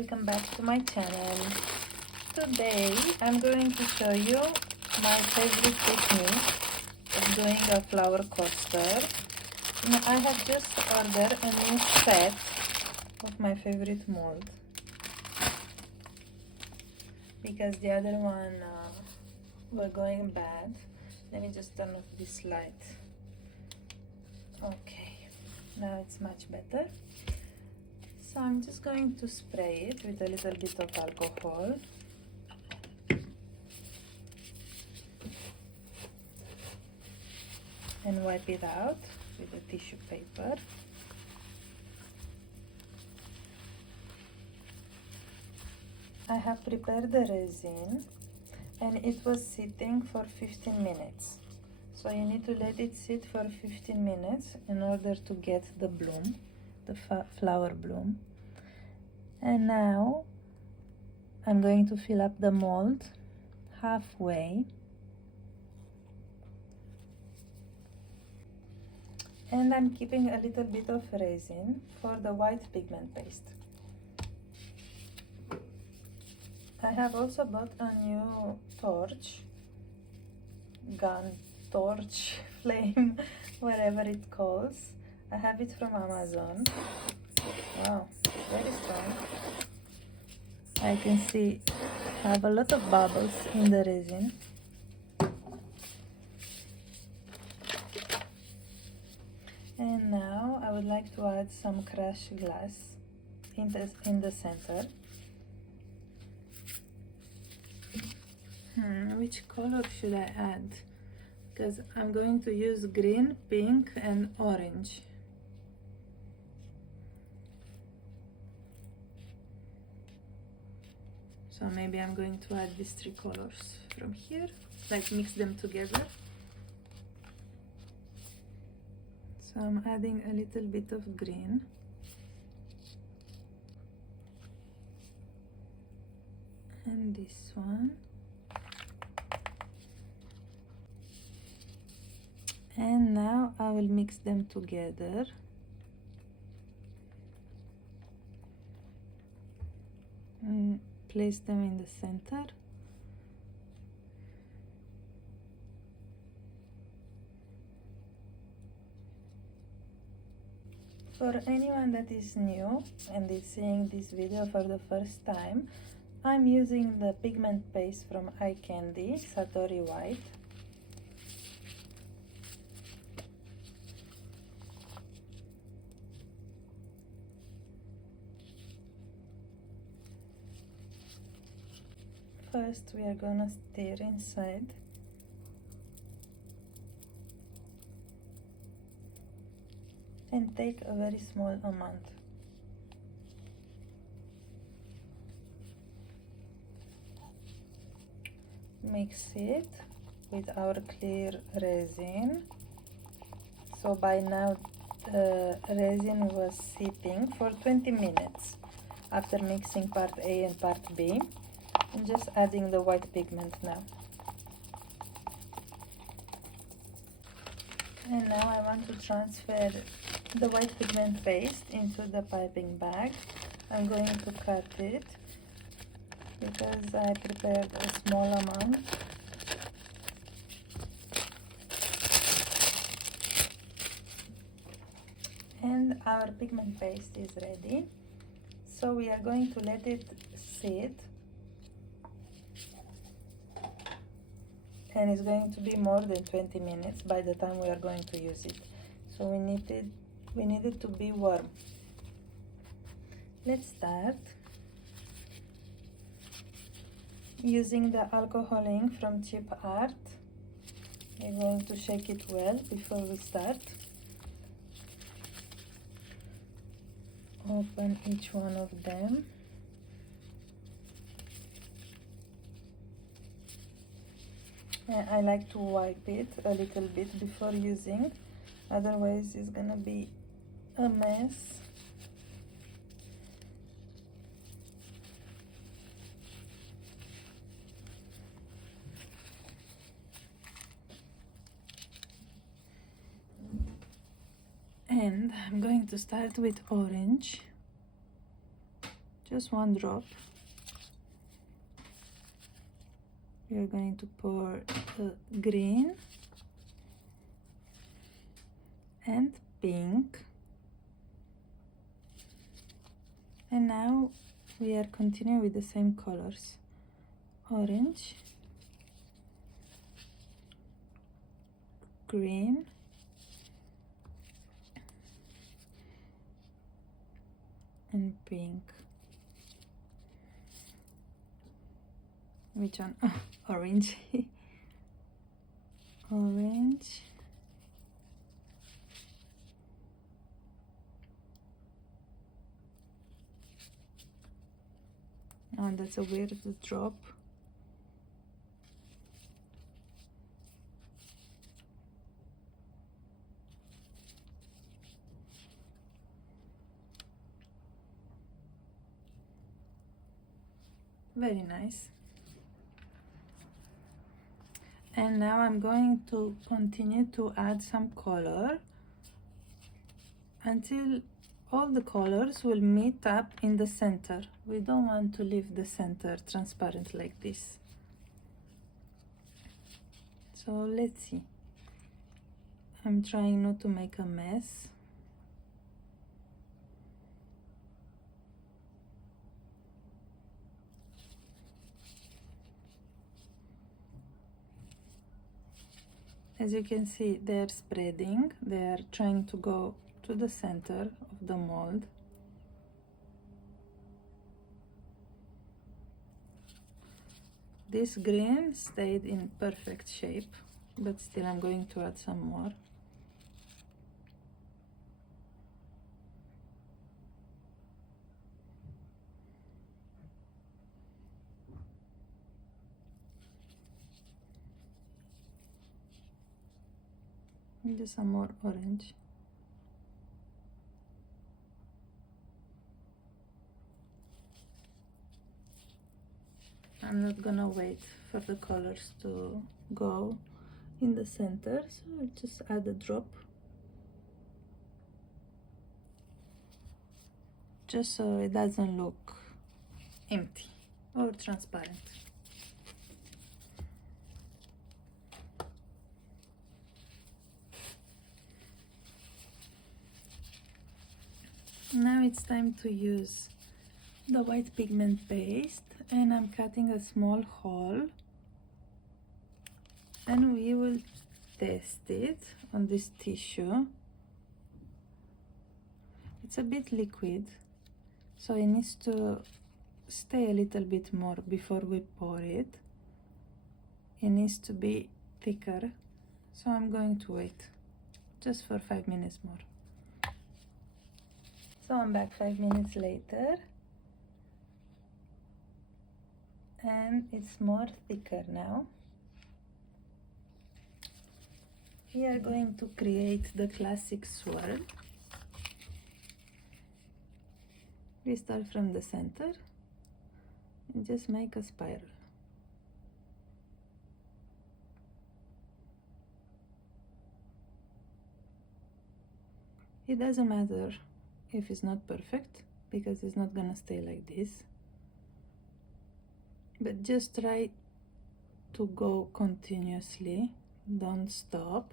welcome back to my channel. Today I'm going to show you my favorite technique of doing a flower coaster. Now, I have just ordered a new set of my favorite mold because the other one were going bad. Let me just turn off this light. Okay, now it's much better. So I'm just going to spray it with a little bit of alcohol. And wipe it out with a tissue paper. I have prepared the resin and it was sitting for 15 minutes. So you need to let it sit for 15 minutes in order to get the bloom, the flower bloom. And now I'm going to fill up the mold halfway. And I'm keeping a little bit of resin for the white pigment paste. I have also bought a new torch, gun, torch, flame, whatever it calls. I have it from Amazon. Wow, very strong. I can see I have a lot of bubbles in the resin. And now I would like to add some crushed glass in the center. Which color should I add? Because I'm going to use green, pink and orange. So maybe I'm going to add these three colors from here, like mix them together. So I'm adding a little bit of green. And this one. And now I will mix them together. And place them in the center. For anyone that is new and is seeing this video for the first time, I'm using the pigment paste from Eye Candy, Satori White. First we are gonna stir inside. And take a very small amount. Mix it with our clear resin. So by now the resin was sitting for 20 minutes after mixing part A and part B. I'm just adding the white pigment now. And now I want to transfer the white pigment paste into the piping bag. I'm going to cut it because I prepared a small amount. And our pigment paste is ready. So we are going to let it sit. And it's going to be more than 20 minutes by the time we are going to use it. So we need it to be warm. Let's start using the alcohol ink from Cheap Art. We're going to shake it well before we start. Open each one of them. I like to wipe it a little bit before using, otherwise it's gonna be a mess. And I'm going to start with orange. just one drop. We are going to pour the green and pink, and now we are continuing with the same colors: orange, green, and pink. Which one? Oh, orange. Orange, oh, that's a weird drop. Very nice. And now I'm going to continue to add some color until all the colors will meet up in the center. We don't want to leave the center transparent like this. So let's see. I'm trying not to make a mess. As you can see, they're spreading. They're trying to go to the center of the mold. This green stayed in perfect shape, but still I'm going to add some more. And do some more orange. I'm not gonna wait for the colors to go in the center, so I'll just add a drop, just so it doesn't look empty or transparent. Now it's time to use the white pigment paste, and I'm cutting a small hole, and we will test it on this tissue. It's a bit liquid, so it needs to stay a little bit more before we pour it. It needs to be thicker, so I'm going to wait just for 5 minutes more. So I'm back 5 minutes later, and it's more thicker now. We are going to create the classic swirl. We start from the center and just make a spiral. It doesn't matter if it's not perfect, because it's not gonna stay like this, but just try to go continuously, don't stop.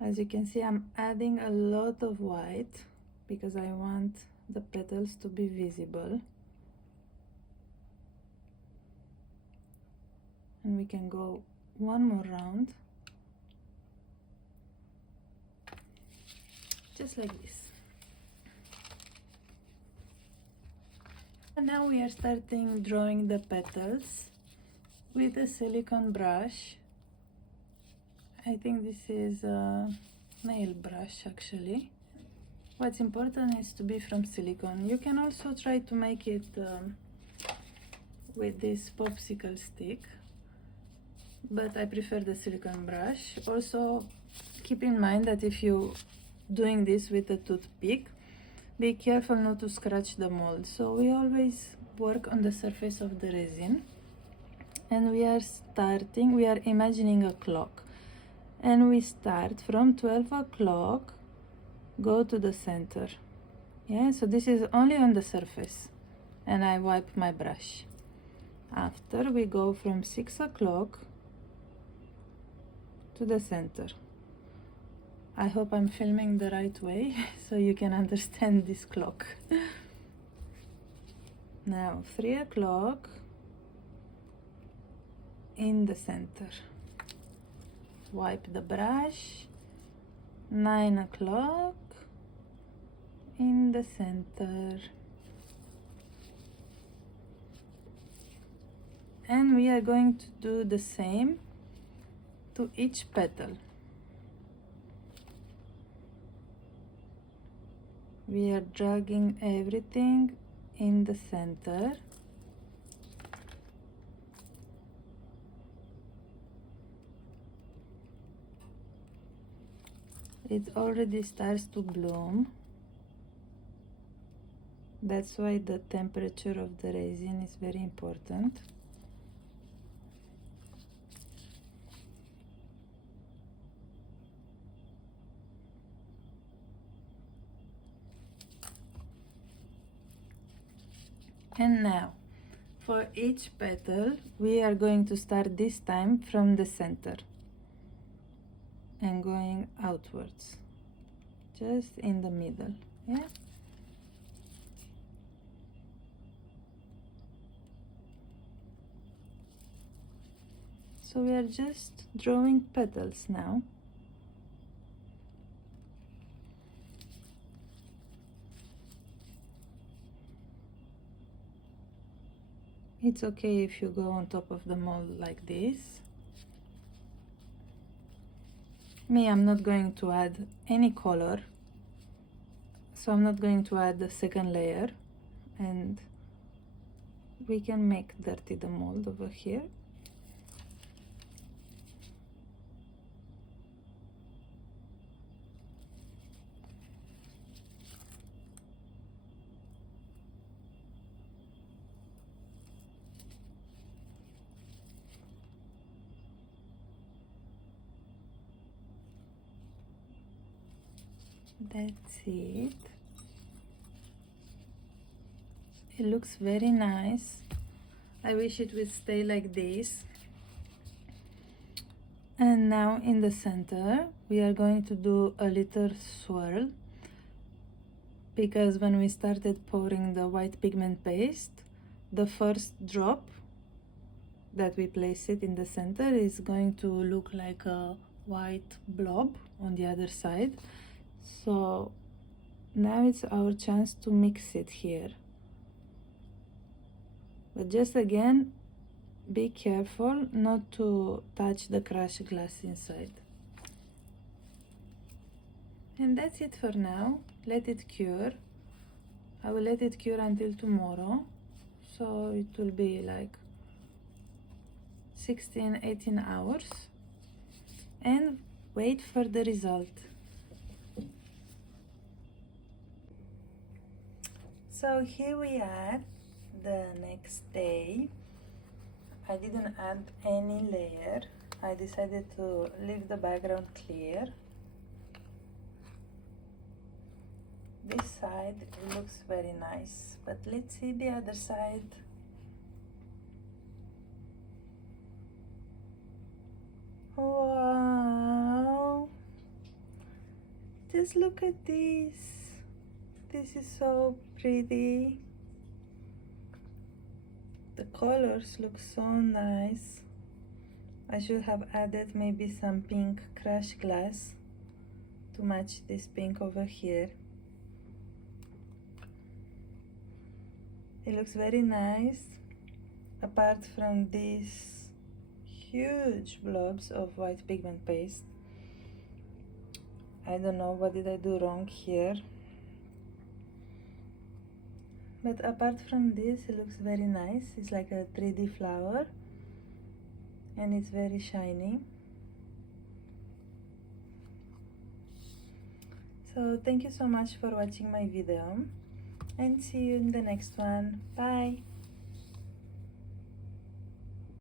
As you can see, I'm adding a lot of white because I want the petals to be visible, and we can go one more round, just like this. And now we are starting drawing the petals with a silicone brush. I think this is a nail brush actually. What's important is to be from silicone. You can also try to make it with this popsicle stick, but I prefer the silicone brush. Also, keep in mind that if you doing this with a toothpick, be careful not to scratch the mold. So we always work on the surface of the resin, and we are imagining a clock, and we start from 12 o'clock, go to the center. Yeah, so this is only on the surface, and I wipe my brush. After we go from 6 o'clock to the center. I hope I'm filming the right way so you can understand this clock. Now 3 o'clock in the center. Wipe the brush. 9 o'clock in the center. And we are going to do the same to each petal. We are dragging everything in the center. It already starts to bloom. That's why the temperature of the resin is very important. And now, for each petal, we are going to start this time from the center and going outwards, just in the middle, yeah? So we are just drawing petals now. It's okay if you go on top of the mold like this. Me, I'm not going to add any color, so I'm not going to add the second layer, and we can make dirty the mold over here. That's it. It looks very nice. I wish it would stay like this. And now in the center, we are going to do a little swirl, because when we started pouring the white pigment paste, the first drop that we place it in the center is going to look like a white blob on the other side. So now it's our chance to mix it here. But just again, be careful not to touch the crushed glass inside. And that's it for now. Let it cure. I will let it cure until tomorrow, so it will be like 16-18 hours, and wait for the result. So here we are, the next day. I didn't add any layer. I decided to leave the background clear. This side, it looks very nice, but let's see the other side. Wow! Just look at this. This is so pretty. The colors look so nice. I should have added maybe some pink crushed glass to match this pink over here. It looks very nice, apart from these huge blobs of white pigment paste. I don't know, what did I do wrong here? But apart from this, it looks very nice. It's like a 3D flower, and it's very shiny. So thank you so much for watching my video, and see you in the next one. Bye!